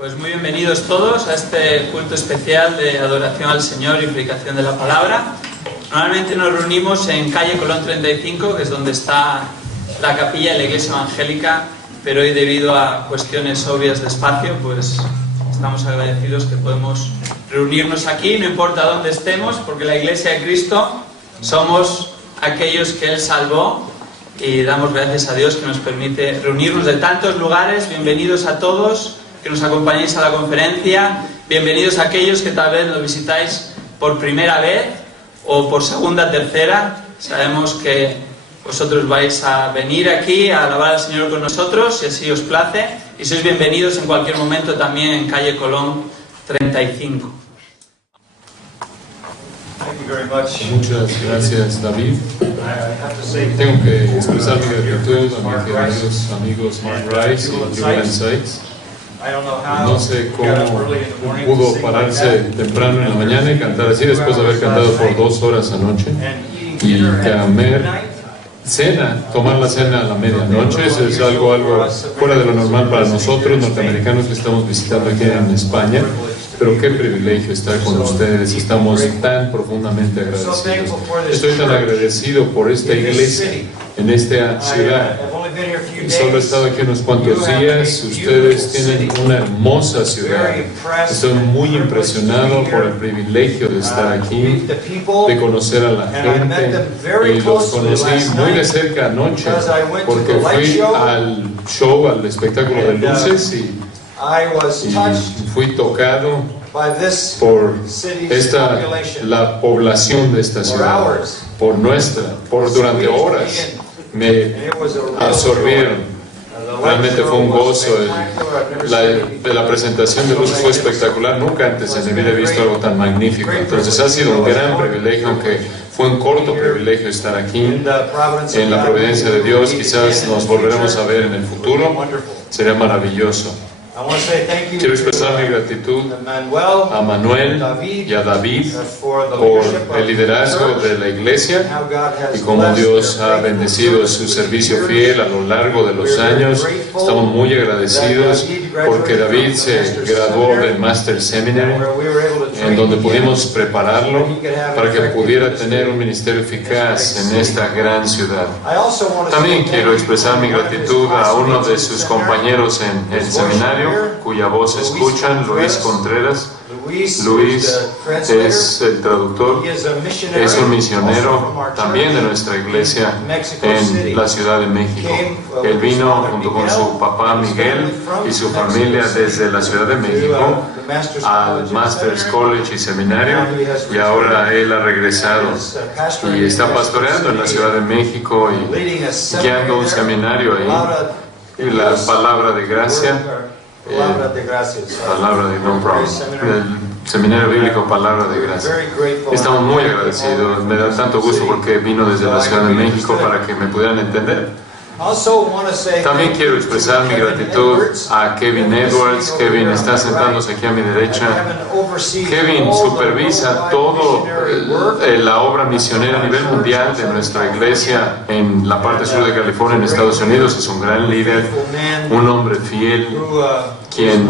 Pues muy bienvenidos todos a este culto especial de adoración al Señor y predicación de la palabra. Normalmente nos reunimos en calle Colón 35, que es donde está la capilla de la Iglesia Evangélica, pero hoy, debido a cuestiones obvias de espacio, pues estamos agradecidos que podemos reunirnos aquí, no importa dónde estemos, porque la Iglesia de Cristo somos aquellos que Él salvó, y damos gracias a Dios que nos permite reunirnos de tantos lugares. Bienvenidos a todos que nos acompañéis a la conferencia, bienvenidos a aquellos que tal vez nos visitáis por primera vez o por segunda, tercera. Sabemos que vosotros vais a venir aquí a alabar al Señor con nosotros, si así os place, y sois bienvenidos en cualquier momento también en calle Colón 35. Muchas gracias, David. Tengo que expresar mi gratitud a mis queridos amigos Mark Rice y Julian Sykes. No sé cómo pudo pararse temprano en la mañana y cantar así después de haber cantado por 2 horas anoche y comer tomar la cena a la medianoche. Eso es algo fuera de lo normal para nosotros norteamericanos que estamos visitando aquí en España. Pero qué privilegio estar con ustedes, estamos tan profundamente agradecidos. Estoy tan agradecido por esta iglesia en esta ciudad. Solo he estado aquí unos cuantos días, ustedes tienen una hermosa ciudad. Estoy muy impresionado por el privilegio de estar aquí, de conocer a la gente, y los conocí muy de cerca anoche, porque fui al show, al espectáculo de luces, y fui tocado por la población de esta ciudad, durante horas me absorbieron. Realmente fue un gozo. La presentación de luces fue espectacular. Nunca antes en mi vida he visto algo tan magnífico. Entonces ha sido un gran privilegio, aunque fue un corto privilegio estar aquí en la providencia de Dios. Quizás nos volveremos a ver en el futuro. Sería maravilloso. Quiero expresar mi gratitud a Manuel y a David por el liderazgo de la iglesia y cómo Dios ha bendecido su servicio fiel a lo largo de los años. Estamos muy agradecidos porque David se graduó del Master Seminary, en donde pudimos prepararlo para que pudiera tener un ministerio eficaz en esta gran ciudad. También quiero expresar mi gratitud a uno de sus compañeros en el seminario, cuya voz escuchan, Luis Contreras. Luis es el traductor, es un misionero también de nuestra iglesia en la Ciudad de México. Él vino junto con su papá Miguel y su familia desde la Ciudad de México al Masters College y Seminario, y ahora él ha regresado y está pastoreando en la Ciudad de México y guiando un seminario ahí, y la palabra de gracia. Palabra de no problem. El seminario bíblico Palabra de Gracia. Estamos muy agradecidos. Me da tanto gusto porque vino desde la Ciudad de México para que me pudieran entender. También quiero expresar mi gratitud a Kevin Edwards. Kevin está sentándose aquí a mi derecha. Kevin supervisa todo la obra misionera a nivel mundial de nuestra iglesia en la parte sur de California, en Estados Unidos. Es un gran líder, un hombre fiel, quien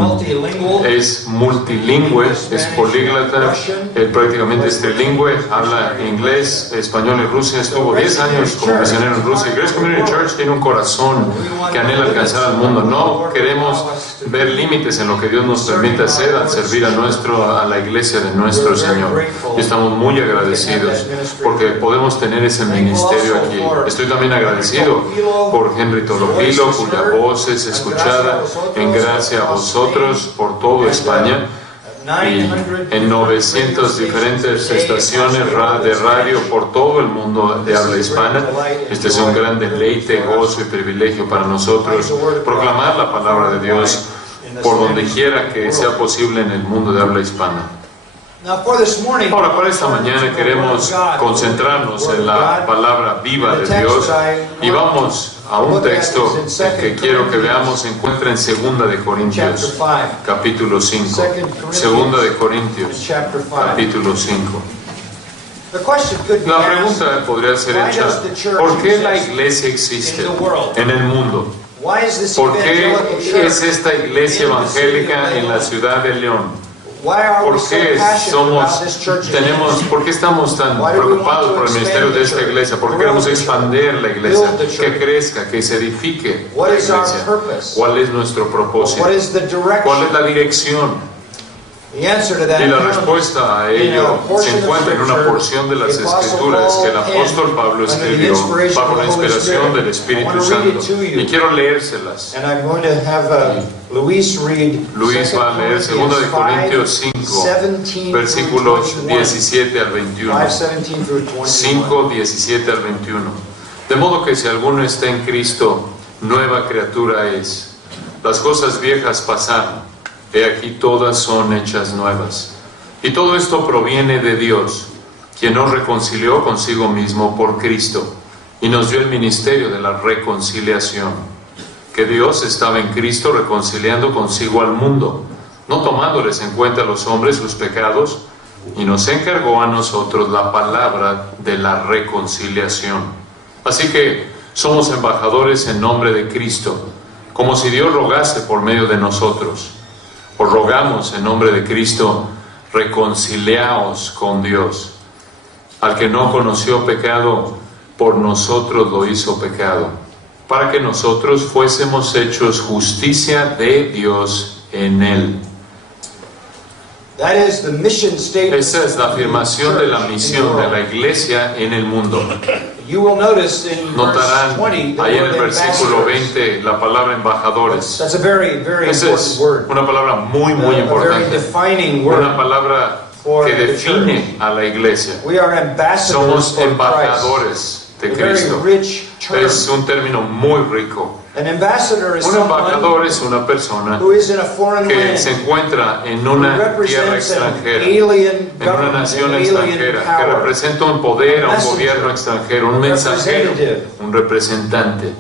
es multilingüe, es políglota. Él prácticamente es trilingüe, habla inglés, español y Rusia. Estuvo 10 años como misionero en Rusia. Grace Community Church tiene un corazón que anhela alcanzar al mundo. No queremos ver límites en lo que Dios nos permite hacer al servir a la iglesia de nuestro Señor. Y estamos muy agradecidos porque podemos tener ese ministerio aquí. Estoy también agradecido por Henry Tolopilo, cuya voz es escuchada en gracia a vosotros por toda España, y en 900 diferentes estaciones de radio por todo el mundo de habla hispana. Este es un gran deleite, gozo y privilegio para nosotros proclamar la palabra de Dios por donde quiera que sea posible en el mundo de habla hispana. Ahora, para esta mañana queremos concentrarnos en la palabra viva de Dios, y vamos a un texto que quiero que veamos. Se encuentra en 2 de Corintios, capítulo 5. 2 de Corintios, capítulo 5. La pregunta podría ser hecha: ¿por qué la iglesia existe en el mundo? ¿Por qué es esta iglesia evangélica en la ciudad de León? ¿Por qué estamos tan preocupados por el ministerio de esta iglesia? ¿Por qué queremos expandir la iglesia? Que crezca, que se edifique la iglesia. ¿Cuál es nuestro propósito? ¿Cuál es la dirección? Y la respuesta a ello se encuentra en una porción de las Escrituras que el apóstol Pablo escribió bajo la inspiración del Espíritu Santo. Y quiero leérselas. Luis va a leer 2 Corintios 5, versículos 17 al 21. 5, 17 al 21. De modo que si alguno está en Cristo, nueva criatura es. Las cosas viejas pasaron. He aquí todas son hechas nuevas. Y todo esto proviene de Dios, quien nos reconcilió consigo mismo por Cristo, y nos dio el ministerio de la reconciliación. Que Dios estaba en Cristo reconciliando consigo al mundo, no tomándoles en cuenta a los hombres sus pecados, y nos encargó a nosotros la palabra de la reconciliación. Así que somos embajadores en nombre de Cristo, como si Dios rogase por medio de nosotros. Os rogamos en nombre de Cristo, reconciliaos con Dios. Al que no conoció pecado, por nosotros lo hizo pecado, para que nosotros fuésemos hechos justicia de Dios en él. Esa es la afirmación de la misión de la iglesia en el mundo. Notarán ahí en el versículo 20 la palabra embajadores. Esa es una palabra muy importante, una palabra que define a la iglesia. Somos embajadores de Cristo. Es un término muy rico. Un embajador es una persona que se encuentra en una tierra extranjera, en una nación extranjera, que representa un poder a un gobierno extranjero, un mensajero, un representante.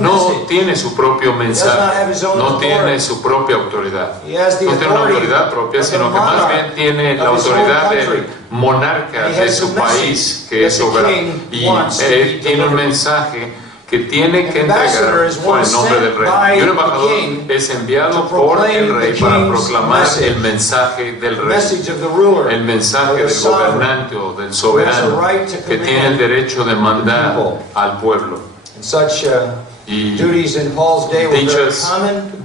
No tiene su propio mensaje, no tiene su propia autoridad, no tiene una autoridad propia, sino que más bien tiene la autoridad del monarca de su país, que es soberano, y él tiene un mensaje que tiene que entregar por el nombre del rey. Y un embajador es enviado por el rey para proclamar el mensaje del rey, el mensaje del gobernante o del soberano, que tiene el derecho de mandar al pueblo. Y dichos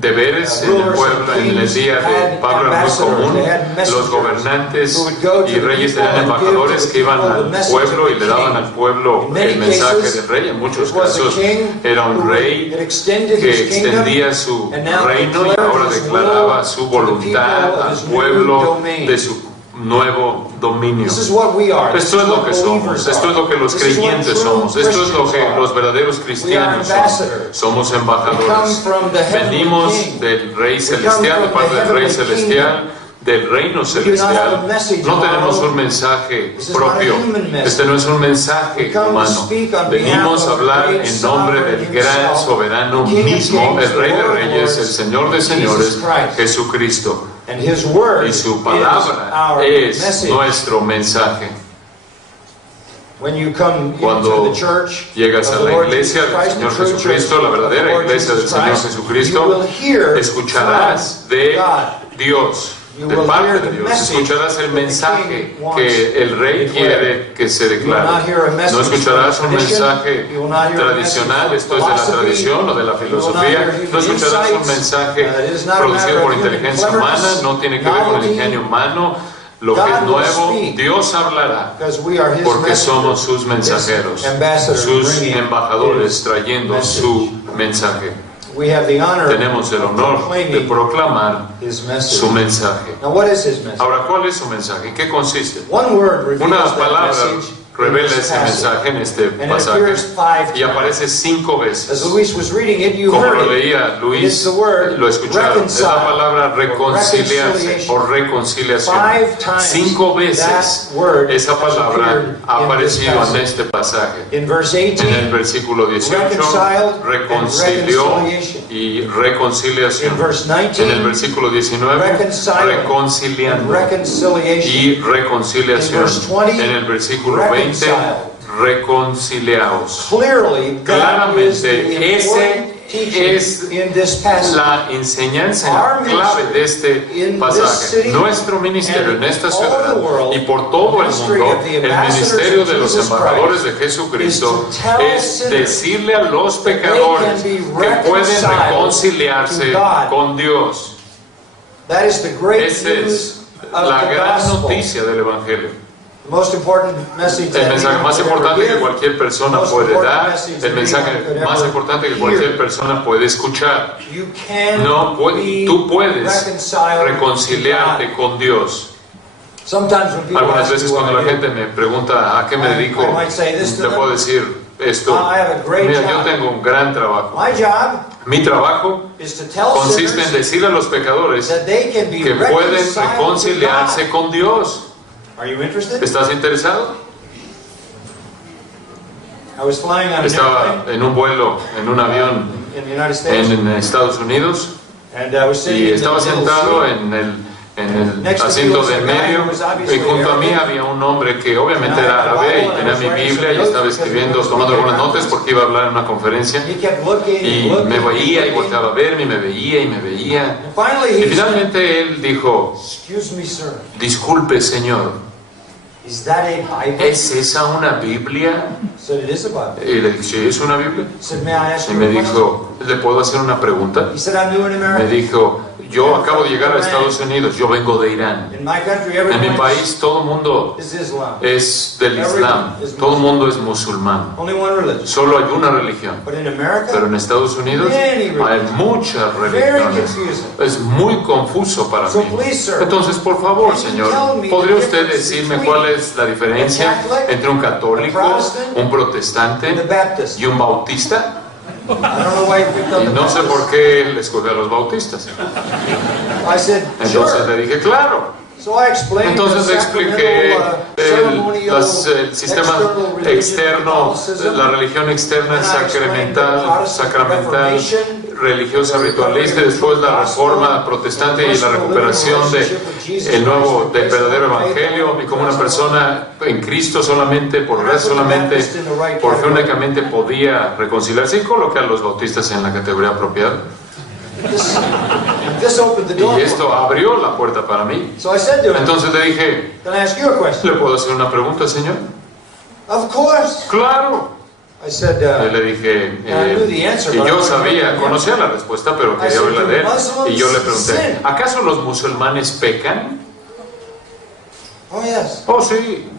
deberes en el pueblo en el día de Pablo era muy común. Los gobernantes y reyes tenían embajadores que iban al pueblo y le daban al pueblo el mensaje del rey. En muchos casos era un rey que extendía su reino y ahora declaraba su voluntad al pueblo de su nuevo dominio. Esto es lo que somos, esto es lo que los creyentes somos, esto es lo que los verdaderos cristianos somos. Somos embajadores. Venimos del Rey Celestial, de parte del Rey Celestial, del reino celestial. No tenemos un mensaje propio. Este no es un mensaje humano. Venimos a hablar en nombre del gran soberano mismo, el Rey de Reyes, el Señor de Señores, Jesucristo. Y su palabra es nuestro mensaje. Cuando llegas a la iglesia del Señor Jesucristo, la verdadera iglesia del Señor Jesucristo, escucharás de Dios, de parte de Dios, escucharás el mensaje que el Rey quiere que se declare. No escucharás un mensaje tradicional, esto es de la tradición o de la filosofía. No escucharás un mensaje producido por inteligencia humana, no tiene que ver con el ingenio humano. Lo que es nuevo, Dios hablará, porque somos sus mensajeros, sus embajadores trayendo su mensaje. Tenemos el honor de proclamar su mensaje. Ahora, ¿cuál es su mensaje? ¿Qué consiste? Una palabra revela ese mensaje en este pasaje y aparece 5 veces. Como lo leía Luis, lo escucharon. Es la palabra reconciliarse o reconciliación. 5 veces esa palabra ha aparecido en este pasaje. En el versículo 18, reconcilió y reconciliación. En el versículo 19, reconciliando y reconciliación. En el versículo 20, reconciliaos. Claramente, ese es la enseñanza clave de este pasaje. Nuestro ministerio en esta ciudad y por todo el mundo, el ministerio de los embajadores de Jesucristo, es decirle a los pecadores que pueden reconciliarse con Dios. Esa es la gran noticia del Evangelio. El mensaje más importante que cualquier persona puede dar, el mensaje más importante que cualquier persona puede escuchar. Tú puedes reconciliarte con Dios. Algunas veces cuando la gente me pregunta a qué me dedico, le puedo decir esto: mira, yo tengo un gran trabajo. Mi trabajo consiste en decirle a los pecadores que pueden reconciliarse con Dios. ¿Estás interesado? Estaba en un vuelo, en un avión en Estados Unidos, y estaba sentado en el asiento de medio, y junto a mí había un hombre que obviamente era árabe y tenía mi Biblia y estaba escribiendo, tomando algunas notas porque iba a hablar en una conferencia, y me veía y volteaba a verme y me veía y me veía, y finalmente él dijo: disculpe, señor, ¿es esa una Biblia? Y le dije: sí, es una Biblia. Y me dijo: ¿le puedo hacer una pregunta? Me dijo: yo acabo de llegar a Estados Unidos, yo vengo de Irán. En mi país todo el mundo es del Islam, todo el mundo es musulmán. Solo hay una religión. Pero en Estados Unidos hay muchas religiones. Es muy confuso para mí. Entonces, por favor, señor, ¿podría usted decirme cuál es la diferencia entre un católico, un protestante y un bautista? Y no sé por qué él escogió a los bautistas. Entonces le dije: claro. Entonces le expliqué el sistema externo, la religión externa sacramental, religiosa, ritualista, y después la reforma protestante y la recuperación del verdadero evangelio, y como una persona en Cristo solamente, por gracia solamente, por fe únicamente podía reconciliarse, y coloqué a los bautistas en la categoría apropiada. Y esto abrió la puerta para mí. Entonces le dije: ¿le puedo hacer una pregunta, señor? Claro. Y le dije, y yo conocía la respuesta, pero quería oírla de él. Y yo le pregunté: ¿acaso los musulmanes pecan? Oh, sí.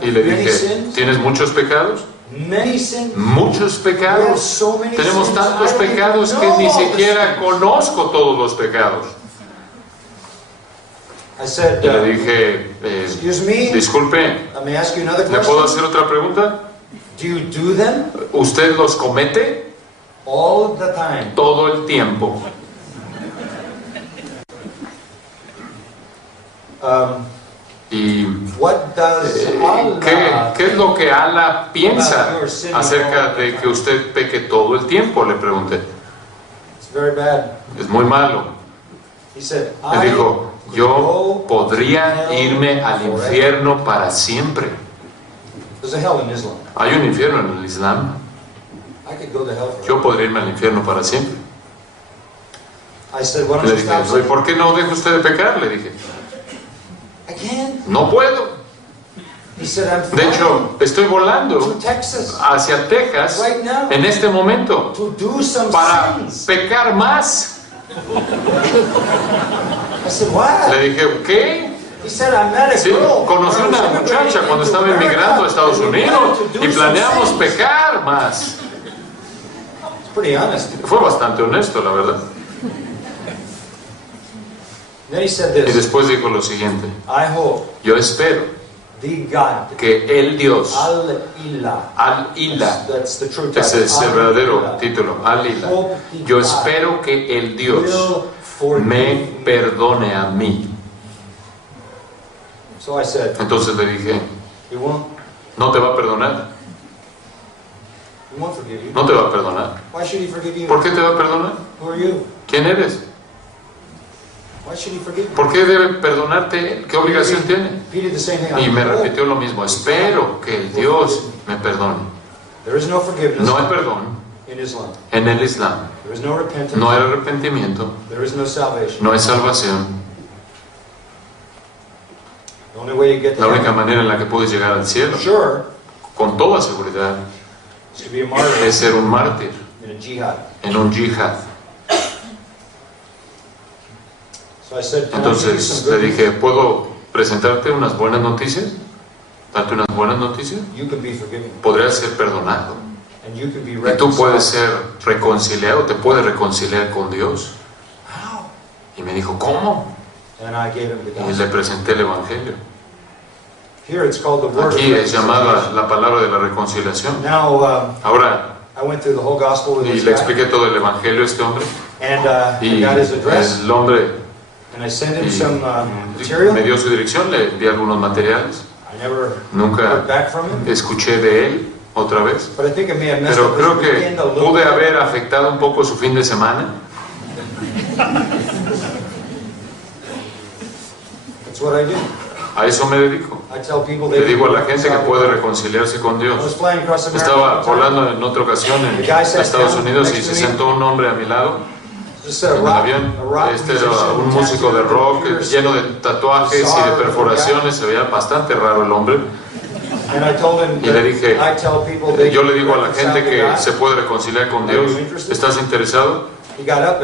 Y le dije: ¿tienes muchos pecados? Muchos pecados. Tenemos tantos pecados que ni siquiera conozco todos los pecados. Y le dije: disculpe, ¿le puedo hacer otra pregunta? ¿Usted los comete? Todo el tiempo. ¿Y qué es lo que Allah piensa acerca de que usted peque todo el tiempo? Le pregunté. Es muy malo. Él dijo: yo podría irme al infierno para siempre. Hay un infierno en el Islam. Yo podría irme al infierno para siempre. Le dije: ¿por qué no deja usted de pecar? Le dije: no puedo. De hecho, estoy volando hacia Texas en este momento para pecar más. Le dije: ¿qué? Sí, conocí a una muchacha cuando estaba emigrando a Estados Unidos y planeamos pecar más. Fue bastante honesto, la verdad. Y después dijo lo siguiente: yo espero que el Dios, Al-Ilah, ese es el verdadero título, Al-Ilah, yo espero que el Dios me perdone a mí. Entonces le dije: no te va a perdonar. No te va a perdonar. ¿Por qué te va a perdonar? ¿Quién eres? ¿Por qué debe perdonarte? ¿Qué obligación tiene? Y me repitió lo mismo: espero que el Dios me perdone. No hay perdón En el Islam no hay arrepentimiento, no hay salvación. La única manera en la que puedes llegar al cielo, con toda seguridad, es ser un mártir en un yihad. Entonces le dije, ¿puedo presentarte unas buenas noticias? ¿Darte unas buenas noticias? Podrías ser perdonado. Y tú puedes ser reconciliado, te puedes reconciliar con Dios. Y me dijo, ¿cómo? Y le presenté el Evangelio. Aquí es llamada la palabra de la reconciliación. Ahora, y le expliqué todo el Evangelio a este hombre. Y el hombre me dio su dirección, le di algunos materiales. Nunca escuché de él otra vez. Pero creo que pude haber afectado un poco su fin de semana. A eso me dedico. Le digo a la gente que puede reconciliarse con Dios. Estaba volando en otra ocasión en Estados Unidos y se sentó un hombre a mi lado en el avión. Este era un músico de rock lleno de tatuajes y de perforaciones. Se veía bastante raro el hombre. Y le dije, yo le digo a la gente que se puede reconciliar con Dios. ¿Estás interesado?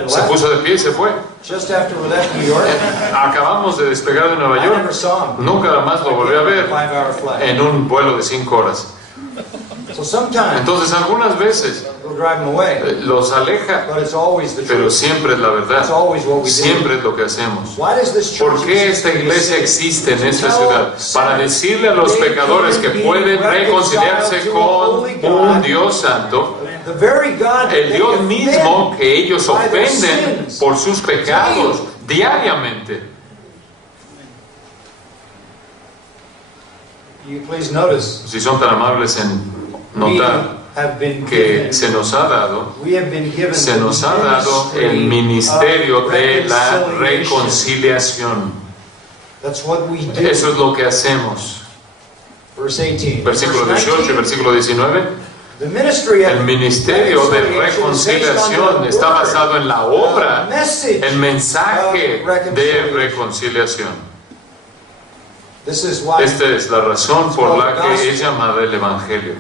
Se puso de pie y se fue. Acabamos de despegar de Nueva York. Nunca más lo volví a ver en un vuelo de 5 horas. Entonces algunas veces los aleja, pero siempre es la verdad, siempre es lo que hacemos. ¿Por qué esta iglesia existe en esta ciudad? Para decirle a los pecadores que pueden reconciliarse con un Dios santo, el Dios mismo que ellos ofenden por sus pecados diariamente. Si son tan amables en notar que se nos ha dado el ministerio de la reconciliación. Eso es lo que hacemos. Versículo 18 y versículo 19. El ministerio de reconciliación está basado en la obra, el mensaje de reconciliación. Esta es la razón por la que es llamada el Evangelio,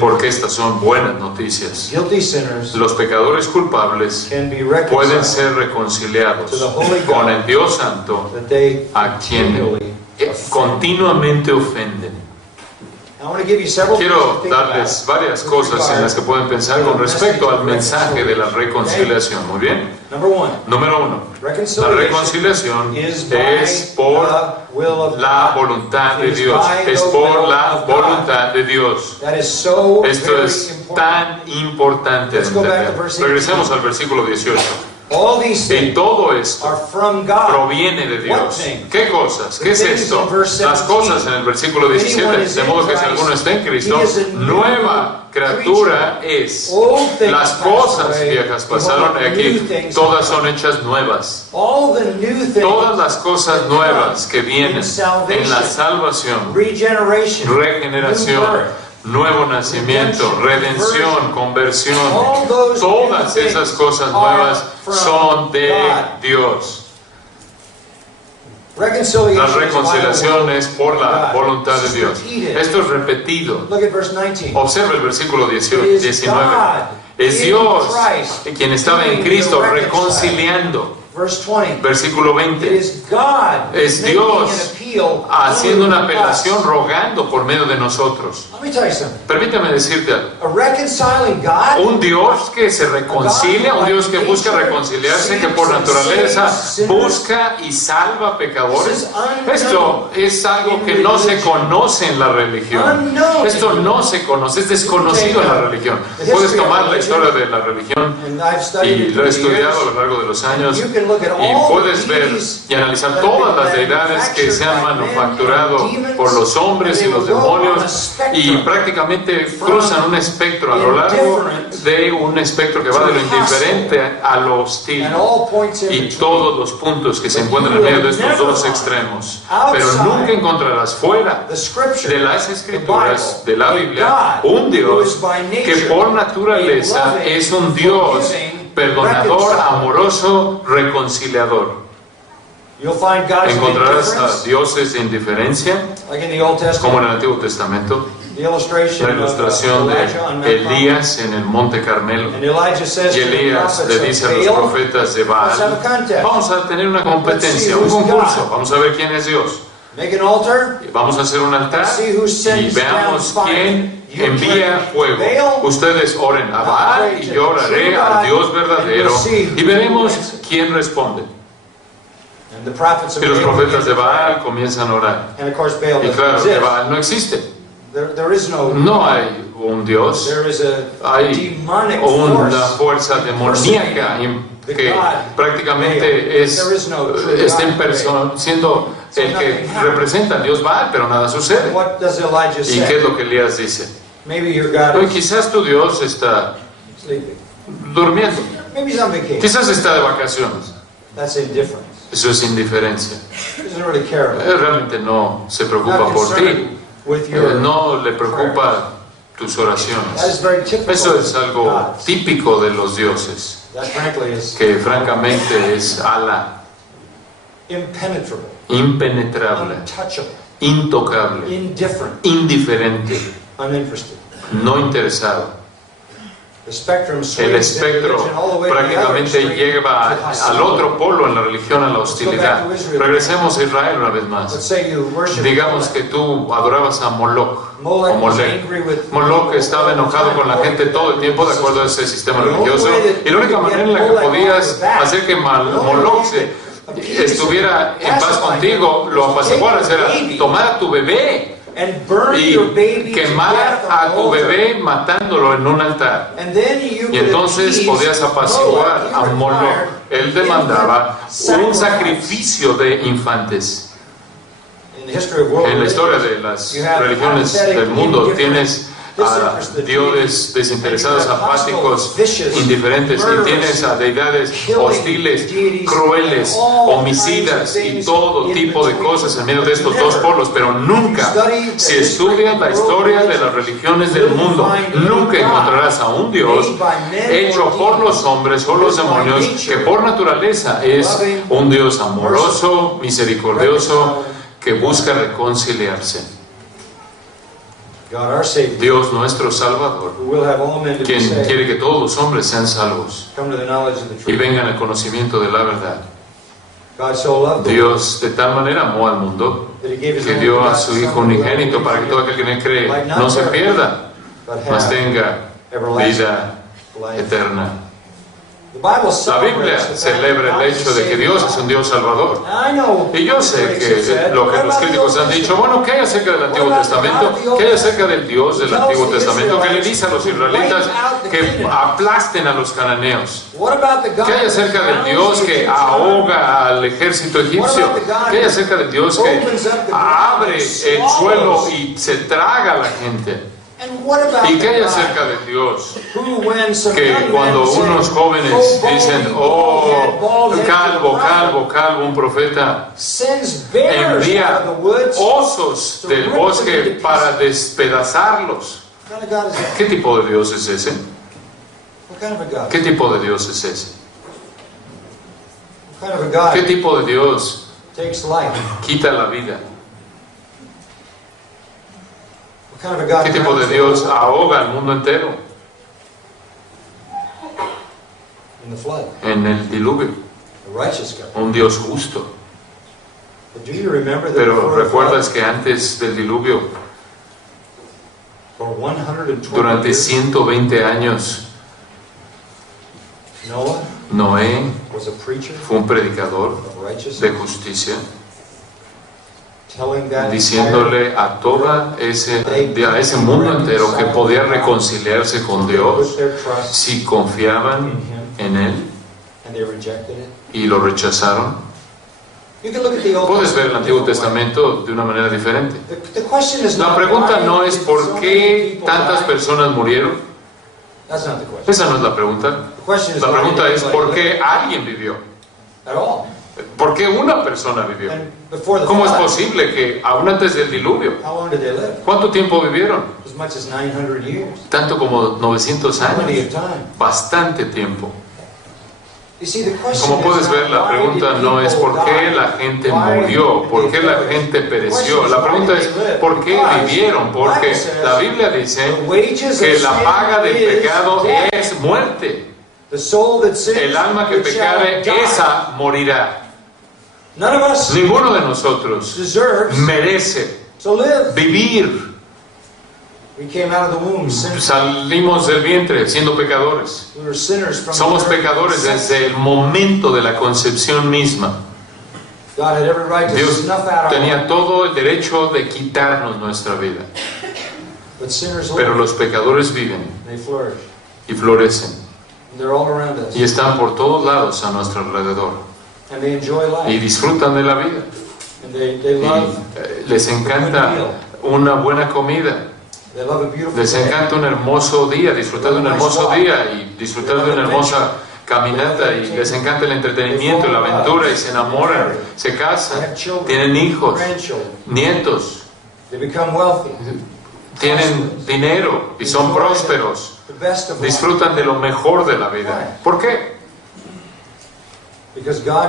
porque estas son buenas noticias. Los pecadores culpables pueden ser reconciliados con el Dios Santo a quien continuamente ofenden. Quiero darles varias cosas en las que pueden pensar con respecto al mensaje de la reconciliación. Muy bien. Número 1. La reconciliación es por la voluntad de Dios. Es por la voluntad de Dios. Esto es tan importante de entender. Regresemos al versículo 18. Y todo esto proviene de Dios. ¿Qué cosas? ¿Qué es esto? Las cosas en el versículo 17, de modo que si alguno está en Cristo, nueva criatura es. Las cosas viejas pasaron y aquí todas son hechas nuevas. Todas las cosas nuevas que vienen en la salvación, regeneración, nuevo nacimiento, redención, conversión, todas esas cosas nuevas son de Dios. La reconciliación es por la voluntad de Dios. Esto es repetido. Observa el versículo 19. Es Dios quien estaba en Cristo reconciliando. Versículo 20. Es Dios haciendo una apelación, rogando por medio de nosotros. Permítame decirte algo. Un Dios que se reconcilia, un Dios que busca reconciliarse, que por naturaleza busca y salva pecadores. Esto es algo que no se conoce en la religión. Esto no se conoce, es desconocido en la religión. Puedes tomar la historia de la religión y lo he estudiado a lo largo de los años y puedes ver y analizar todas las deidades que se han manufacturado por los hombres y los demonios, y prácticamente cruzan un espectro a lo largo de un espectro que va de lo indiferente a lo hostil, y todos los puntos que se encuentran en medio de estos dos extremos. Pero nunca encontrarás fuera de las Escrituras, de la Biblia, un Dios que por naturaleza es un Dios perdonador, amoroso, reconciliador. Encontrarás a dioses de indiferencia, como en el Antiguo Testamento, la ilustración de Elías en el Monte Carmelo. Y Elías le dice a los profetas de Baal: vamos a tener una competencia, un concurso, vamos a ver quién es Dios. Vamos a hacer un altar y veamos quién envía fuego. Ustedes oren a Baal y yo oraré al Dios verdadero, y veremos quién responde. Y los profetas de Baal comienzan a orar. Y claro que Baal no existe. No hay un Dios. Hay una fuerza demoníaca que prácticamente está siendo el que representa a Dios Baal, pero nada sucede. ¿Y qué es lo que Elías dice? Quizás tu Dios está durmiendo. Quizás está de vacaciones. Eso es indiferencia. Realmente no se preocupa por ti. No le preocupa tus oraciones. Eso es algo típico de los dioses, que francamente es ala, impenetrable, intocable, indiferente, no interesado. El espectro prácticamente lleva al otro polo en la religión, a la hostilidad. Regresemos a Israel una vez más. Digamos que tú adorabas a Moloch o Molech. Moloch estaba enojado con la gente todo el tiempo, de acuerdo a ese sistema religioso, y la única manera en la que podías hacer que Moloch estuviera en paz contigo, lo apaciguaras, era tomar a tu bebé y quemar a tu bebé matándolo en un altar. Y entonces podías apaciguar a Moloch. Él demandaba un sacrificio de infantes. En la historia de las religiones del mundo tienes a dioses desinteresados, apáticos, indiferentes, y tienes a deidades hostiles, crueles, homicidas y todo tipo de cosas en medio de estos dos polos. Pero nunca, si estudias la historia de las religiones del mundo, nunca encontrarás a un Dios hecho por los hombres o los demonios, que por naturaleza es un Dios amoroso, misericordioso, que busca reconciliarse. Dios nuestro Salvador, quien quiere que todos los hombres sean salvos y vengan al conocimiento de la verdad. Dios de tal manera amó al mundo que dio a su Hijo unigénito para que todo aquel que en él cree no se pierda, mas tenga vida eterna. La Biblia celebra el hecho de que Dios es un Dios salvador. Y yo sé que lo que los críticos han dicho: bueno, ¿qué hay acerca del Antiguo Testamento? ¿Qué hay acerca del Dios del Antiguo Testamento que le dice a los israelitas que aplasten a los cananeos? ¿Qué hay acerca del Dios que ahoga al ejército egipcio? ¿Qué hay acerca del Dios que abre el suelo y se traga a la gente? ¿Y qué hay acerca de Dios que cuando unos jóvenes dicen: oh, calvo, un profeta envía osos del bosque para despedazarlos? ¿Qué tipo de Dios es ese? ¿Qué tipo de Dios es ese? ¿Qué tipo de Dios quita la vida? ¿Qué tipo de Dios ahoga al mundo entero? En el diluvio. Un Dios justo. Pero ¿recuerdas que antes del diluvio, durante 120 años, Noé fue un predicador de justicia, diciéndole a ese mundo entero que podía reconciliarse con Dios si confiaban en Él, y lo rechazaron? Puedes ver el Antiguo Testamento de una manera diferente. La pregunta no es por qué tantas personas murieron. Esa no es la pregunta. La pregunta es por qué alguien vivió. ¿Por qué una persona vivió? ¿Cómo es posible que aún antes del diluvio? ¿Cuánto tiempo vivieron? Tanto como 900 años. Bastante tiempo. Como puedes ver, la pregunta no es por qué la gente murió, por qué la gente pereció. La pregunta es por qué vivieron, porque la Biblia dice que la paga del pecado es muerte. El alma que pecare, esa morirá. Ninguno de nosotros merece vivir. Salimos del vientre siendo pecadores. Somos pecadores desde el momento de la concepción misma. Dios tenía todo el derecho de quitarnos nuestra vida. Pero los pecadores viven y florecen. Y están por todos lados a nuestro alrededor. Y disfrutan de la vida. Y les encanta una buena comida. Les encanta un hermoso día, disfrutar de un hermoso día y disfrutar de una hermosa caminata, y les encanta el entretenimiento y la aventura, y se enamoran, se casan, tienen hijos, nietos, tienen dinero y son prósperos, disfrutan de lo mejor de la vida. ¿Por qué?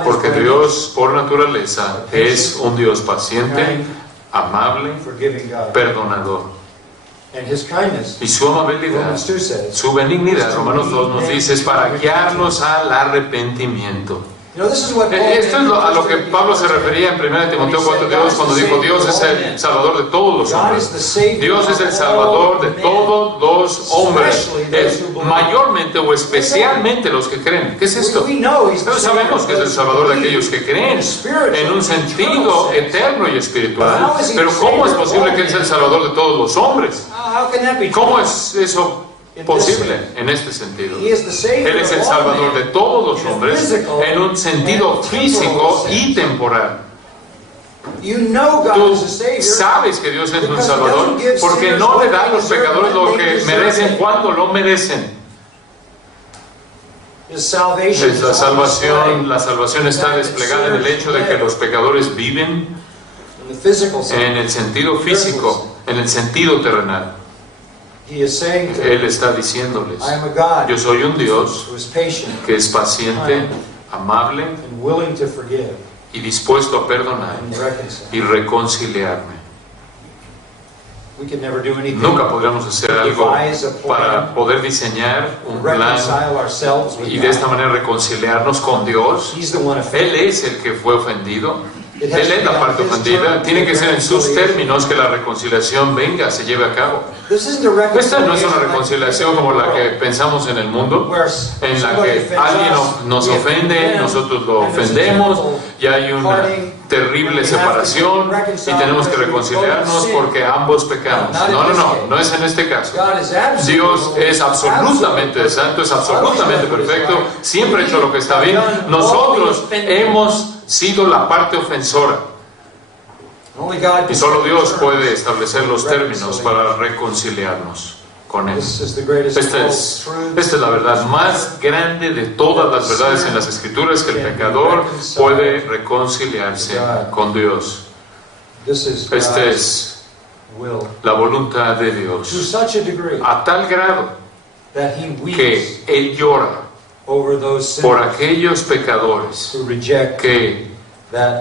Porque Dios, por naturaleza, es un Dios paciente, amable, perdonador. Y su amabilidad, su benignidad, Romanos 2 nos dice, es para guiarnos al arrepentimiento. Esto es a lo que Pablo se refería en 1 Timoteo 4:2 cuando dijo: Dios es el Salvador de todos los hombres. Dios es el Salvador de todos los hombres, mayormente o especialmente los que creen. ¿Qué es esto? Nosotros sabemos que es el Salvador de aquellos que creen en un sentido eterno y espiritual. Pero ¿cómo es posible que Él sea el Salvador de todos los hombres? ¿Cómo es eso posible en este sentido? Él es el Salvador de todos los hombres en un sentido físico y temporal. Tú sabes que Dios es un Salvador porque no le da a los pecadores lo que merecen cuando lo merecen. Es la salvación está desplegada en el hecho de que los pecadores viven en el sentido físico, en el sentido terrenal. Él está diciéndoles: yo soy un Dios que es paciente, amable y dispuesto a perdonar y reconciliarme. Nunca podríamos hacer algo para poder diseñar un plan y de esta manera reconciliarnos con Dios. Él es el que fue ofendido. Él es la parte ofendida. Tiene que ser en sus términos que la reconciliación venga, se lleve a cabo. Esta no es una reconciliación como la que pensamos en el mundo, en la que alguien nos ofende, nosotros lo ofendemos y hay una terrible separación y tenemos que reconciliarnos porque ambos pecamos. No es en este caso. Dios es absolutamente santo, es absolutamente perfecto, siempre ha hecho lo que está bien. Nosotros hemos sido la parte ofensora. Y solo Dios puede establecer los términos para reconciliarnos con Él. Esta es la verdad más grande de todas las verdades en las Escrituras, que el pecador puede reconciliarse con Dios. Esta es la voluntad de Dios, a tal grado que Él llora por aquellos pecadores que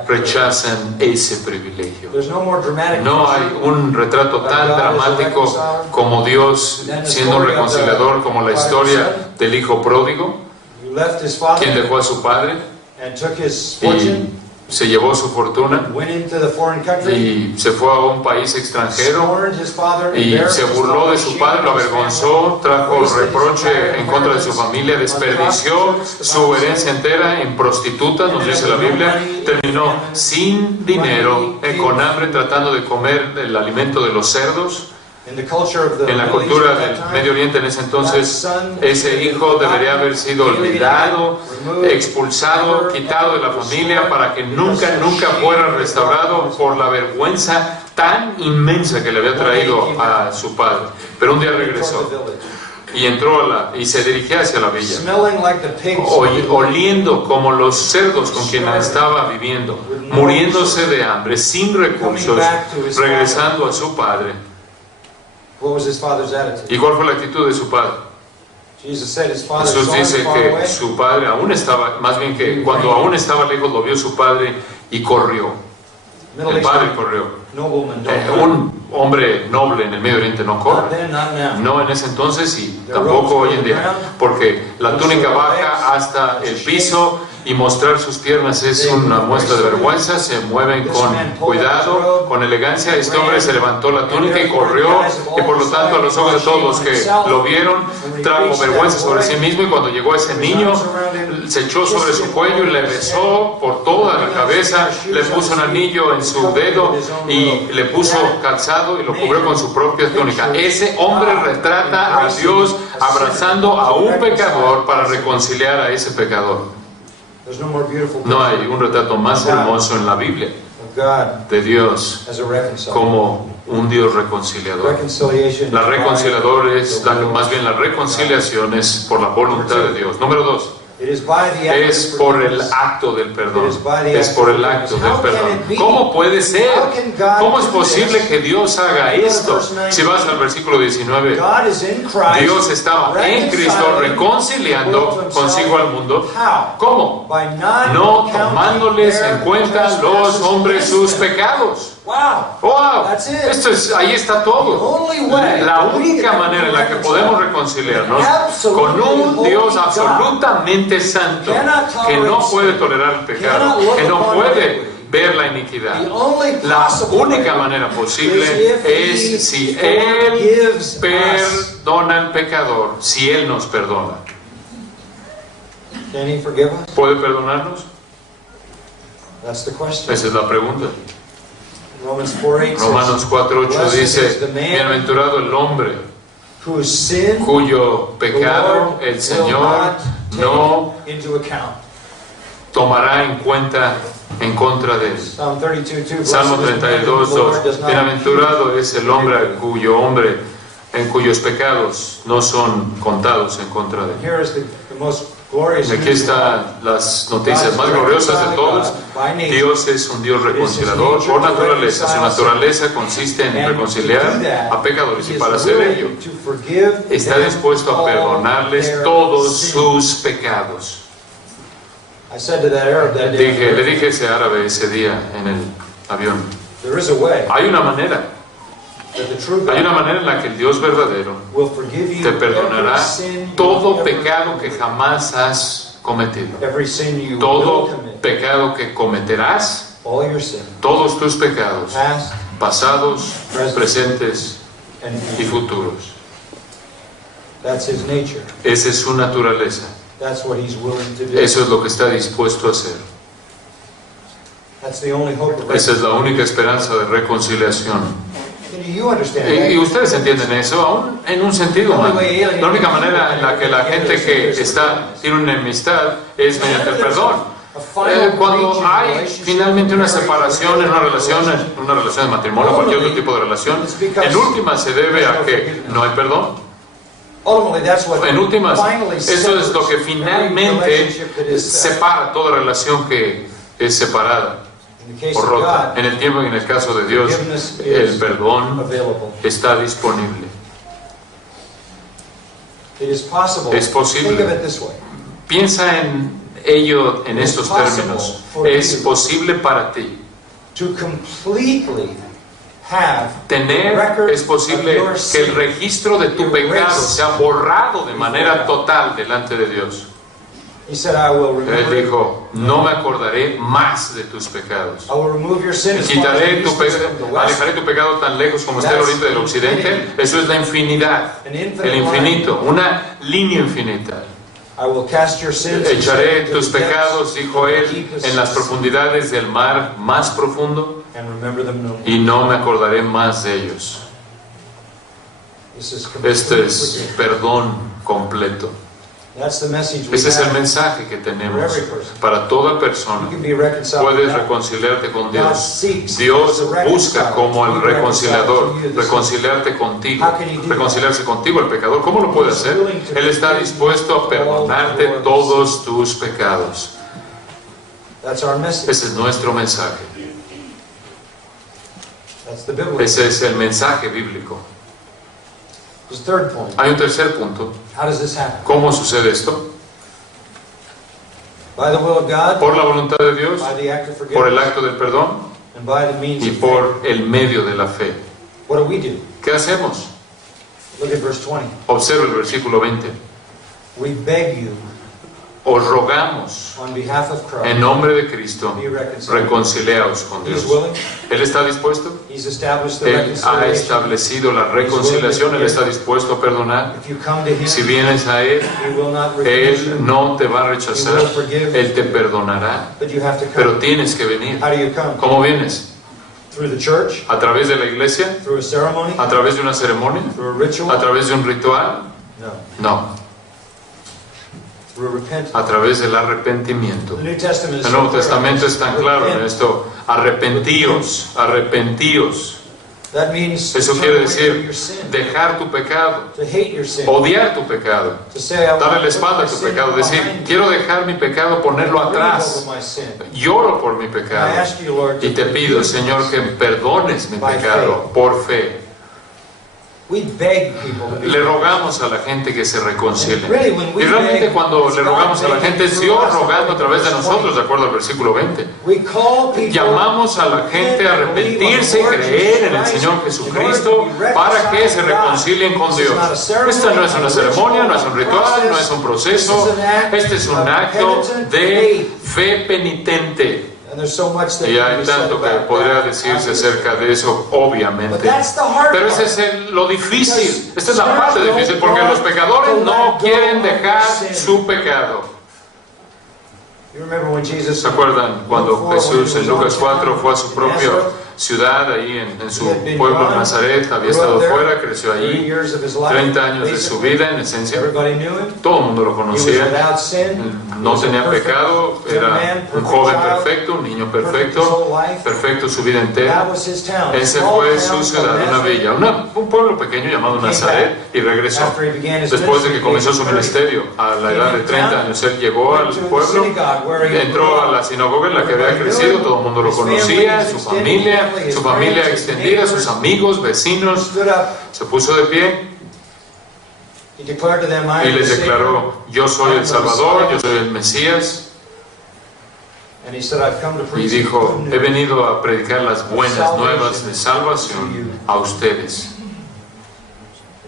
rechazan ese privilegio. No hay un retrato tan dramático como Dios siendo un reconciliador, como la historia del hijo pródigo, quien dejó a su padre y se llevó su fortuna y se fue a un país extranjero y se burló de su padre, lo avergonzó, trajo reproche en contra de su familia, desperdició su herencia entera en prostitutas, nos dice la Biblia, terminó sin dinero, con hambre, tratando de comer el alimento de los cerdos. En la cultura del Medio Oriente en ese entonces, ese hijo debería haber sido olvidado, expulsado, quitado de la familia para que nunca fuera restaurado por la vergüenza tan inmensa que le había traído a su padre. Pero un día regresó y entró y se dirigía hacia la villa, oliendo como los cerdos con quienes estaba viviendo, muriéndose de hambre, sin recursos, regresando a su padre. ¿Y cuál fue la actitud de su padre? Jesús dice que su padre aún estaba, más bien que cuando aún estaba lejos lo vio su padre y corrió. El padre corrió. Un hombre noble en el Medio Oriente no corre. No en ese entonces y tampoco hoy en día. Porque la túnica baja hasta el piso y mostrar sus piernas es una muestra de vergüenza. Se mueven con cuidado, con elegancia. Este hombre se levantó la túnica y corrió, y por lo tanto a los ojos de todos los que lo vieron trajo vergüenza sobre sí mismo. Y cuando llegó ese niño, se echó sobre su cuello y le besó por toda la cabeza, le puso un anillo en su dedo y le puso calzado y lo cubrió con su propia túnica. Ese hombre retrata a Dios abrazando a un pecador para reconciliar a ese pecador. No hay un retrato más hermoso en la Biblia de Dios como un Dios reconciliador. La reconciliador es, más bien la reconciliación es por la voluntad de Dios. Número 2. Es por el acto del perdón. Es por el acto del perdón. ¿Cómo puede ser? ¿Cómo es posible que Dios haga esto? Si vas al versículo 19, Dios estaba en Cristo reconciliando consigo al mundo. ¿Cómo? No tomándoles en cuenta los hombres sus pecados. ¡Wow! Ahí está todo. La única manera en la que podemos reconciliarnos con un Dios absolutamente santo, que no puede tolerar el pecado, que no puede ver la iniquidad. La única manera posible es si Él perdona al pecador, si Él nos perdona. ¿Puede perdonarnos? Esa es la pregunta. Romanos 4:8 dice: bienaventurado el hombre cuyo pecado el Señor no tomará en cuenta en contra de él. Salmo 32:2. Bienaventurado es el hombre en cuyos pecados no son contados en contra de él. Aquí están las noticias más gloriosas de todos. Dios es un Dios reconciliador por naturaleza. Su naturaleza consiste en reconciliar a pecadores, y para hacer ello está dispuesto a perdonarles todos sus pecados. Le dije a ese árabe ese día en el avión: hay una manera. Hay una manera en la que el Dios verdadero te perdonará todo pecado que jamás has cometido. Todo pecado que cometerás, todos tus pecados, pasados, presentes y futuros. Esa es su naturaleza. Eso es lo que está dispuesto a hacer. Esa es la única esperanza de reconciliación. Y ustedes entienden eso, aún en un sentido humano. La única manera en la que la gente que tiene una enemistad es mediante el perdón. Cuando hay finalmente una separación en una relación de matrimonio o cualquier otro tipo de relación, en última se debe a que no hay perdón. En últimas, eso es lo que finalmente separa toda relación que es separada o rota. En el tiempo y en el caso de Dios, el perdón está disponible. Es posible. Piensa en ello en estos términos. Es posible para ti es posible que el registro de tu pecado sea borrado de manera total delante de Dios. Él dijo: no me acordaré más de tus pecados. Alejaré tu pecado tan lejos como esté el oriente del occidente. Eso es la infinidad, el infinito, una línea infinita. Echaré tus pecados, dijo él, en las profundidades del mar más profundo, y no me acordaré más de ellos. Este es perdón completo. Ese es el mensaje que tenemos para toda persona. Puedes reconciliarte con Dios. Dios busca como el reconciliador, reconciliarse contigo, el pecador. ¿Cómo lo puede hacer? Él está dispuesto a perdonarte todos tus pecados. Ese es nuestro mensaje. Ese es el mensaje bíblico. Hay un tercer punto. ¿Cómo sucede esto? Por la voluntad de Dios, por el acto del perdón y por el medio de la fe. ¿Qué hacemos? Observa el versículo 20. Os rogamos en nombre de Cristo, reconciliaos con Dios. ¿Él está dispuesto? Él ha establecido la reconciliación, Él está dispuesto a perdonar. Si vienes a Él, Él no te va a rechazar, Él te perdonará, pero tienes que venir. ¿Cómo vienes? ¿A través de la iglesia? ¿A través de una ceremonia? ¿A través de un ritual? No. A través del arrepentimiento. El Nuevo Testamento es tan claro en esto. Arrepentíos, arrepentíos. Eso quiere decir dejar tu pecado, odiar tu pecado, darle la espalda a tu pecado, decir, quiero dejar mi pecado, ponerlo atrás. Lloro por mi pecado y te pido, Señor, que perdones mi pecado por fe. Le rogamos a la gente que se reconcilie. Y realmente cuando le rogamos a la gente es Dios rogando a través de nosotros, de acuerdo al versículo 20. Llamamos a la gente a arrepentirse y creer en el Señor Jesucristo para que se reconcilien con Dios. Esta no es una ceremonia, no es un ritual, no es un proceso. Este es un acto de fe penitente. Y hay tanto que podría decirse acerca de eso, obviamente. Pero ese es lo difícil. Esta es la parte difícil, porque los pecadores no quieren dejar su pecado. ¿Se acuerdan cuando Jesús en Lucas 4 fue a su propia ciudad, ahí en su pueblo Nazaret? Había estado fuera, creció allí, 30 años de su vida en esencia. Todo el mundo lo conocía. No tenía pecado, era un joven perfecto, un niño perfecto, perfecto su vida entera. Ese fue su ciudad, una villa, un pueblo pequeño llamado Nazaret, y regresó. Después de que comenzó su ministerio, a la edad de 30 años, él llegó al pueblo, entró a la sinagoga en la que había crecido, todo el mundo lo conocía, su familia extendida, sus amigos, vecinos. Se puso de pie y les declaró, yo soy el Salvador, yo soy el Mesías. Y dijo, he venido a predicar las buenas nuevas de salvación a ustedes.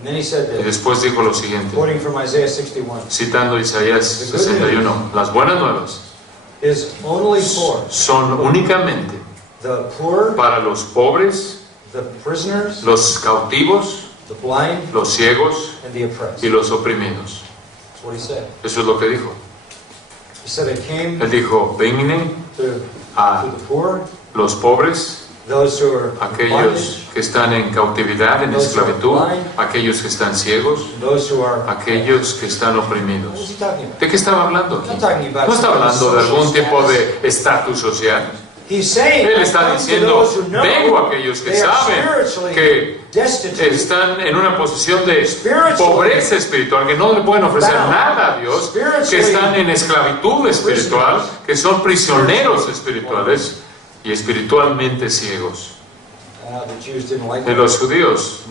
Y después dijo lo siguiente, citando Isaías 61, las buenas nuevas son únicamente para los pobres, los cautivos, los ciegos y los oprimidos. Eso es lo que dijo. Él dijo, vengan a los pobres, aquellos que están en cautividad, en esclavitud, aquellos que están ciegos, aquellos que están oprimidos. ¿De qué estaba hablando aquí? No está hablando de algún tipo de estatus social. Él está diciendo, vengo a aquellos que saben que están en una posición de pobreza espiritual, que no le pueden ofrecer nada a Dios, que están en esclavitud espiritual, que son prisioneros espirituales y espiritualmente ciegos. A los judíos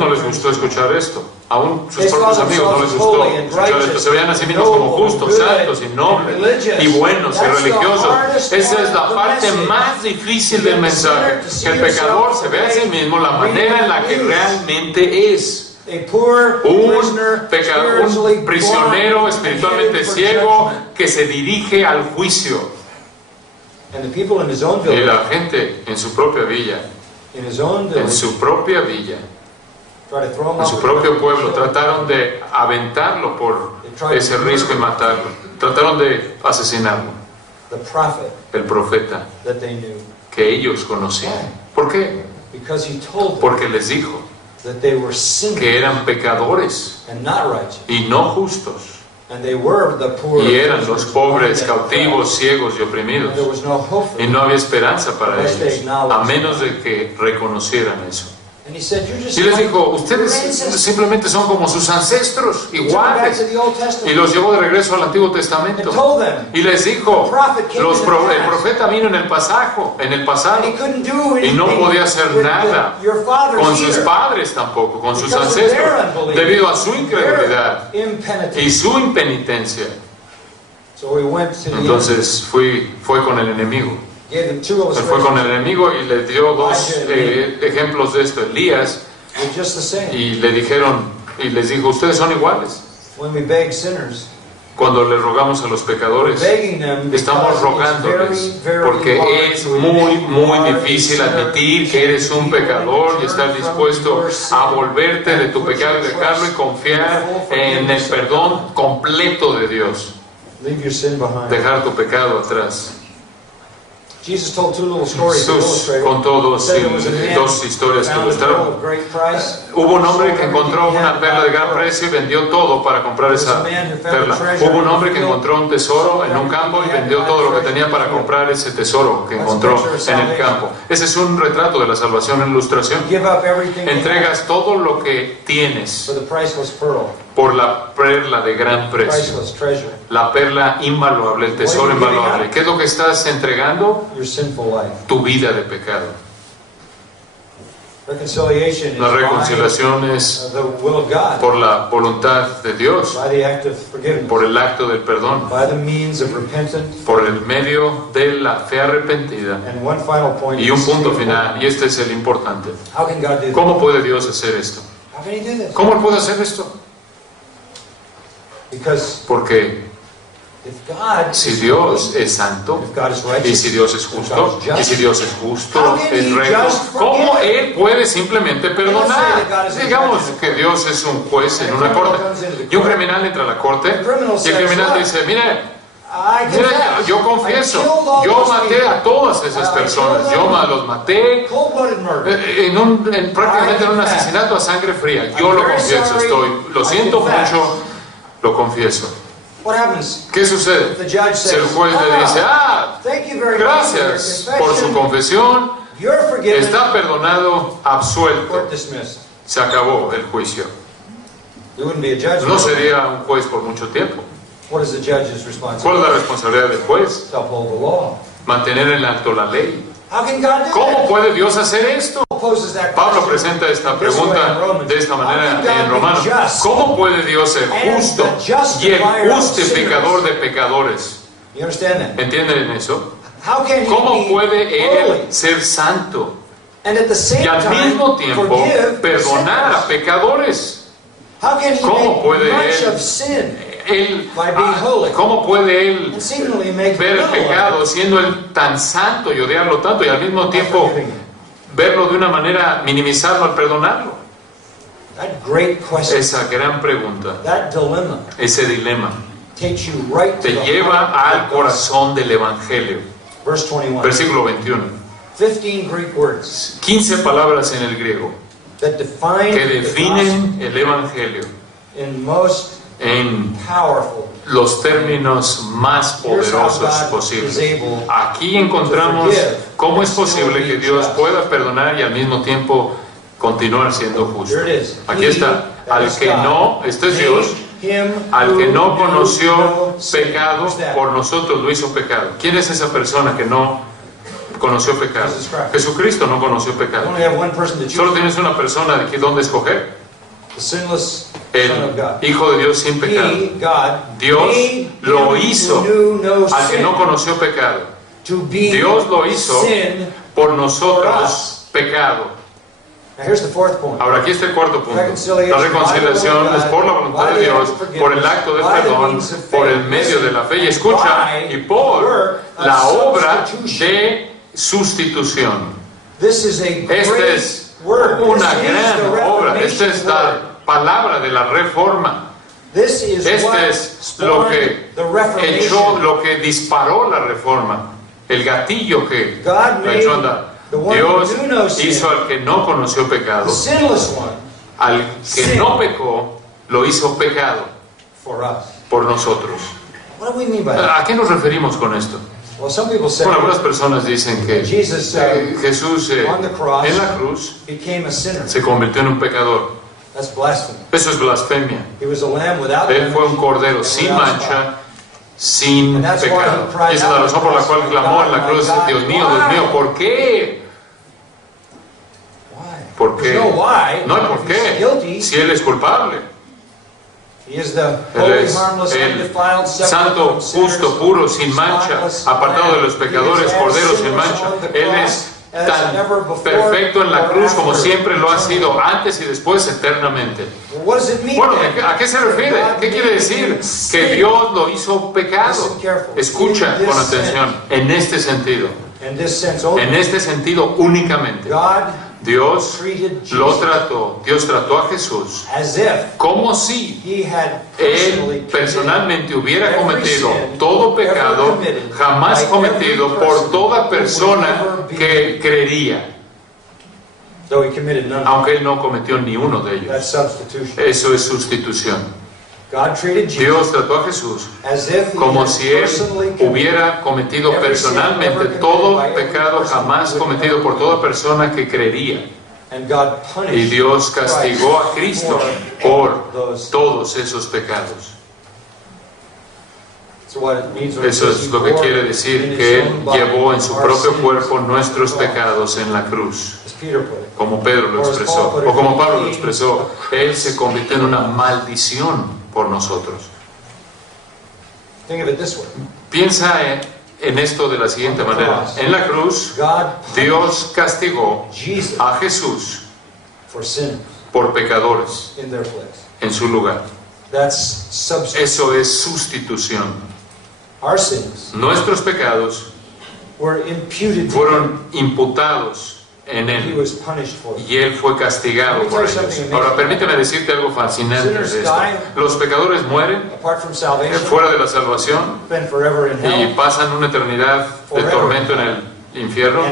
no les gustó escuchar esto. Aún sus propios amigos no les gustó escuchar esto. Se veían a sí mismos como justos, santos y nobles y buenos y religiosos. Esa es la parte más difícil del mensaje, que el pecador se ve a sí mismo la manera en la que realmente es. Un pecador, un prisionero espiritualmente ciego que se dirige al juicio. Y la gente en su propia villa, en su propio pueblo, trataron de aventarlo por ese riesgo y matarlo. Trataron de asesinarlo. El profeta que ellos conocían. ¿Por qué? Porque les dijo that they were sinners que eran pecadores and not righteous. y no justos. And they were the poor, Y eran los pobres, cautivos, ciegos y oprimidos. There was no hope for Y them. no había esperanza para Unless they ellos, acknowledged a menos de que reconocieran eso. And he said, "You're just Y les like dijo, ustedes your ancestors." simplemente son como sus ancestros, He took them back to iguales. the Old Y Testament los llevó de regreso al Antiguo and Testamento. told them Y les dijo, the prophet came in the el past, profeta vino en el pasado, and he couldn't do y no anything podía hacer with nada your fathers con sus either, padres tampoco, con sus because of their ancestros, unbelief, debido a su incredulidad their impenitence. y su impenitencia. So we went to the enemy, Entonces fue con el enemigo. gave them two Él fue con illustrations. el enemigo y le dio dos ejemplos de esto. Elías, They're just the same. y le dijeron, y les dijo, ustedes son iguales. When we beg sinners, Cuando le rogamos a los pecadores, begging them estamos because rogándoles, it's very, very porque hard es to muy admit you are difícil a sinner, admitir que eres un pecador y estar dispuesto a volverte de tu pecado y dejarlo y confiar en el perdón completo de Dios. leave your sin behind. Dejar tu pecado atrás. Jesus told two little stories to Jesús illustrate it. contó Said there was a man dos historias que found a pearl ilustraron. of great price. Hubo un hombre que Sold encontró everything he una had perla to de buy gran the pearl. precio y vendió todo para comprar esa perla. Hubo un hombre que encontró un tesoro en un campo y vendió todo lo que tenía para comprar ese tesoro que encontró en el campo. Ese es un retrato de la salvación en ilustración. Give up everything you had Entregas todo lo que tienes for the priceless pearl, por la perla de gran precio, priceless treasure, la perla invaluable, el tesoro invaluable. ¿Qué es lo que estás entregando? your sinful life. Tu vida de pecado. Reconciliation is La by reconciliación es the will of God, por la voluntad de Dios, by the act of forgiveness, por el acto del perdón, by the means of repentance. por el medio de la fe arrepentida. And one final point. Y un punto final, y este es el importante. How can God do that? ¿Cómo puede Dios hacer esto? How can He do this? ¿Cómo Él puede hacer esto? Because Porque if God si is Dios holy, es santo, if God is y righteous, si Dios es justo, y si Dios es justo, How can es he recto, just ¿cómo forgive? Él puede simplemente perdonar? Digamos que Dios es un juez en una corte, y un criminal entra a la corte, y el criminal dice, mire, I confess, yo I confieso, killed all yo those maté people. a todas esas personas, yo los maté Cold-blooded murder. prácticamente en un asesinato a sangre fría. Yo lo confieso, lo siento mucho, lo confieso. What happens? ¿Qué sucede? The judge Si el says, juez le dice, thank you very much for your gracias por su confession. confesión, You're forgiven. está perdonado, absuelto, Court dismissed. se acabó el juicio. There wouldn't be a judge. No sería un juez por mucho tiempo. What is the judge's ¿Cuál responsibility? es la responsabilidad del juez? To uphold the law. Mantener en alto la ley. How can God do ¿Cómo that? puede Dios hacer esto? Paul poses that Pablo question presenta esta this way in pregunta Romans. de esta How manera can God en be Romanos. just ¿Cómo puede Dios ser and justo the y justifier el of justificador sinners? de pecadores? You understand that? ¿Entienden eso? How can He ¿Cómo be puede holy Él ser santo and at the same y al time mismo tiempo forgive perdonar a sinners? pecadores? How can He ¿Cómo puede make much Él- of sin Él, by being holy ¿Cómo puede Él and seemingly make ver el little of it pecado siendo Él tan santo y odiarlo tanto y al mismo by tiempo forgiving it? verlo de una manera, minimizarlo al perdonarlo? That great question, Esa gran pregunta, that dilemma, ese dilema, takes you right to te the lleva heart al of the corazón del Evangelio. Verse 21. Versículo 21. 15 Greek words 15 palabras en el griego that define que the definen el Evangelio gospel in most en powerful. los términos más poderosos posibles. Aquí encontramos cómo es posible que Dios pueda perdonar y al mismo tiempo continuar siendo justo. Aquí está. Al que no, este es Dios, al que no conoció pecado, por nosotros lo hizo pecado. ¿Quién es esa persona que no conoció pecado? Jesucristo no conoció pecado. Only have one person to Solo choose. tienes una persona de dónde escoger. The sinless Son of God. El Hijo de Dios sin pecado. He, God, Dios made lo him hizo who knew no al que sin no conoció pecado. to be Dios lo hizo sin. por nosotros pecado. Now here's the fourth point. Ahora aquí está el cuarto punto. La reconciliación es por la voluntad de Dios, por el acto de perdón, por el medio de la fe y escucha, y por la obra de sustitución. This is a Esta great es word. una This is gran the obra. Reformation Esta es word. la palabra de la reforma. This is Este what es lo spawned que the Reformation. echó, lo que disparó la reforma, el gatillo que God la made echó a andar. the one Dios who knew no sin, hizo al que no conoció the pecado, sinless one, al que no pecó, lo hizo pecado por nosotros. ¿A qué nos referimos con esto? Bueno, algunas personas dicen que Jesús en la cruz se convirtió en un pecador. Eso es blasfemia. Él fue un cordero sin mancha, sin pecado. Esa es la razón por la cual clamó en la cruz: Dios mío, ¿por qué? ¿Por qué? No hay por qué, si Él es culpable. Él es el santo, justo, puro, sin mancha, apartado de los pecadores, cordero sin mancha. Él es tan perfecto en la cruz como siempre lo ha sido, antes y después, eternamente. Bueno, ¿a qué se refiere? ¿Qué quiere decir? Que Dios lo hizo pecado. Escucha con atención. En este sentido únicamente, Dios trató a Jesús como si Él personalmente hubiera cometido todo pecado jamás cometido por toda persona que creería, aunque Él no cometió ni uno de ellos. Eso es sustitución. Dios trató a Jesús como si Él hubiera cometido personalmente todo pecado jamás cometido por toda persona que creería. Y Dios castigó a Cristo por todos esos pecados. Eso es lo que quiere decir, que Él llevó en su propio cuerpo nuestros pecados en la cruz. Como Pedro lo expresó, o como Pablo lo expresó, Él se convirtió en una maldición por nosotros. Piensa en esto de la siguiente manera. En la cruz, Dios castigó a Jesús por pecadores en su lugar. Eso es sustitución. Nuestros pecados fueron imputados en Él y Él fue castigado por ellos. Ahora, permíteme decirte algo fascinante de esto. Los pecadores mueren fuera de la salvación y pasan una eternidad de tormento en el infierno,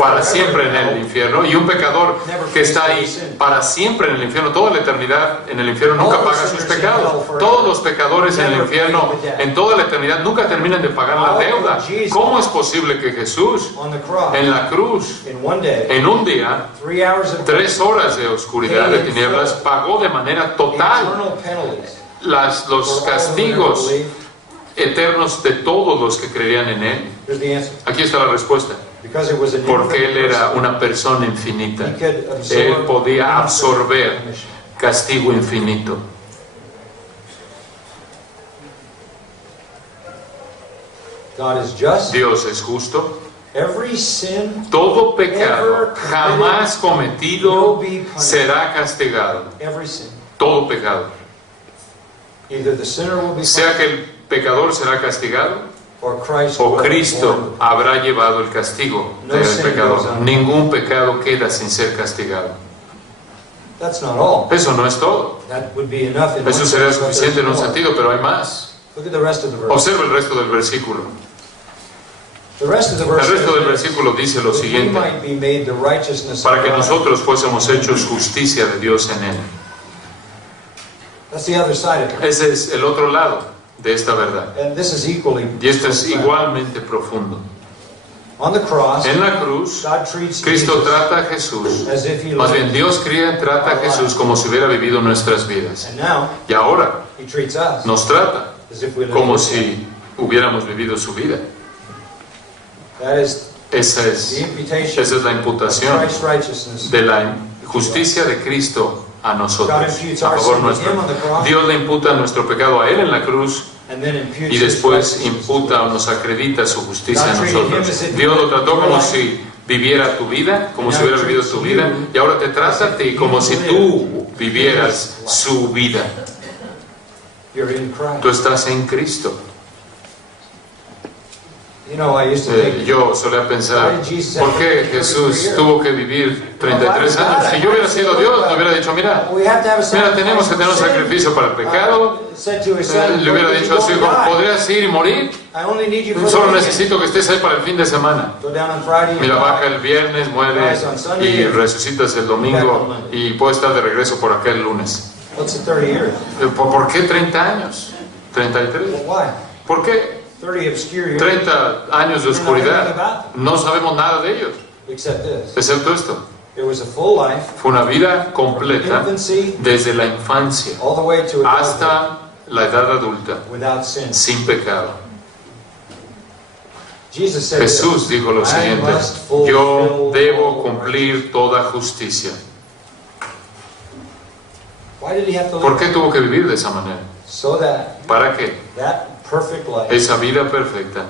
para siempre en el infierno, y un pecador que está ahí para siempre en el infierno, toda la eternidad en el infierno, nunca paga sus pecados. Todos los pecadores en el infierno, en toda la eternidad, nunca terminan de pagar la deuda. ¿Cómo es posible que Jesús en la cruz, en un día, 3 horas de oscuridad, de tinieblas, pagó de manera total los castigos eternos de todos los que creían en Él? Aquí está la respuesta. Porque Él era una persona infinita. Él podía absorber castigo infinito. Dios es justo. Todo pecado jamás cometido será castigado. Todo pecado. Sea que el pecador será castigado o Cristo habrá llevado el castigo del pecador. Ningún pecado queda sin ser castigado. Eso no es todo. Eso sería suficiente en un sentido, pero hay más. Observa el resto del versículo. El resto del versículo dice lo siguiente: para que nosotros fuésemos hechos justicia de Dios en Él. Ese es el otro lado de esta verdad. Y esto es igualmente profundo. En la cruz, Cristo trata a Jesús, más bien Dios trata a Jesús como si hubiera vivido nuestras vidas. Y ahora nos trata como si hubiéramos vivido su vida. Esa es la imputación de la justicia de Cristo a nosotros, a favor nuestro. Dios le imputa nuestro pecado a Él en la cruz y después imputa o nos acredita su justicia a nosotros. Dios lo trató como si viviera tu vida, como si hubiera vivido tu vida, y ahora te trata a ti como si tú vivieras su vida. Tú estás en Cristo. You know, I used to think, Yo solía pensar, ¿por qué Jesús tuvo que vivir 33 años? Si yo hubiera sido Dios, me hubiera dicho, mira, tenemos que tener un sacrificio para el pecado. Le hubiera dicho a su hijo, ¿podrías ir y morir? Solo necesito que estés ahí para el fin de semana. Mira, baja el viernes, muere y resucitas el domingo y puedes estar de regreso por acá el lunes. ¿Por qué 30 años? 33. ¿Por qué? 30 años de oscuridad. No sabemos nada de ellos, excepto esto. Fue una vida completa desde la infancia hasta la edad adulta, sin pecado. Jesús dijo lo siguiente: yo debo cumplir toda justicia. ¿Por qué tuvo que vivir de esa manera? ¿Para qué? Esa vida perfecta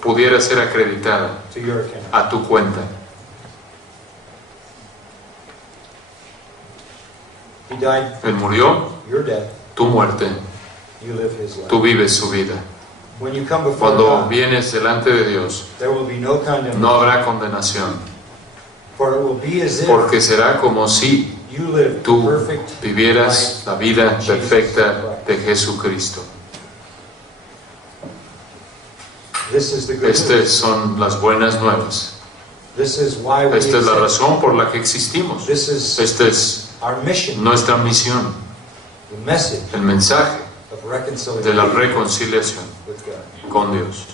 pudiera ser acreditada a tu cuenta. Él murió, tu muerte, tú vives su vida. Cuando vienes delante de Dios, no habrá condenación, porque será como si tú vivieras la vida perfecta de Jesucristo. Estas son las buenas nuevas. Esta es la razón por la que existimos. Esta es nuestra misión. El mensaje de la reconciliación con Dios.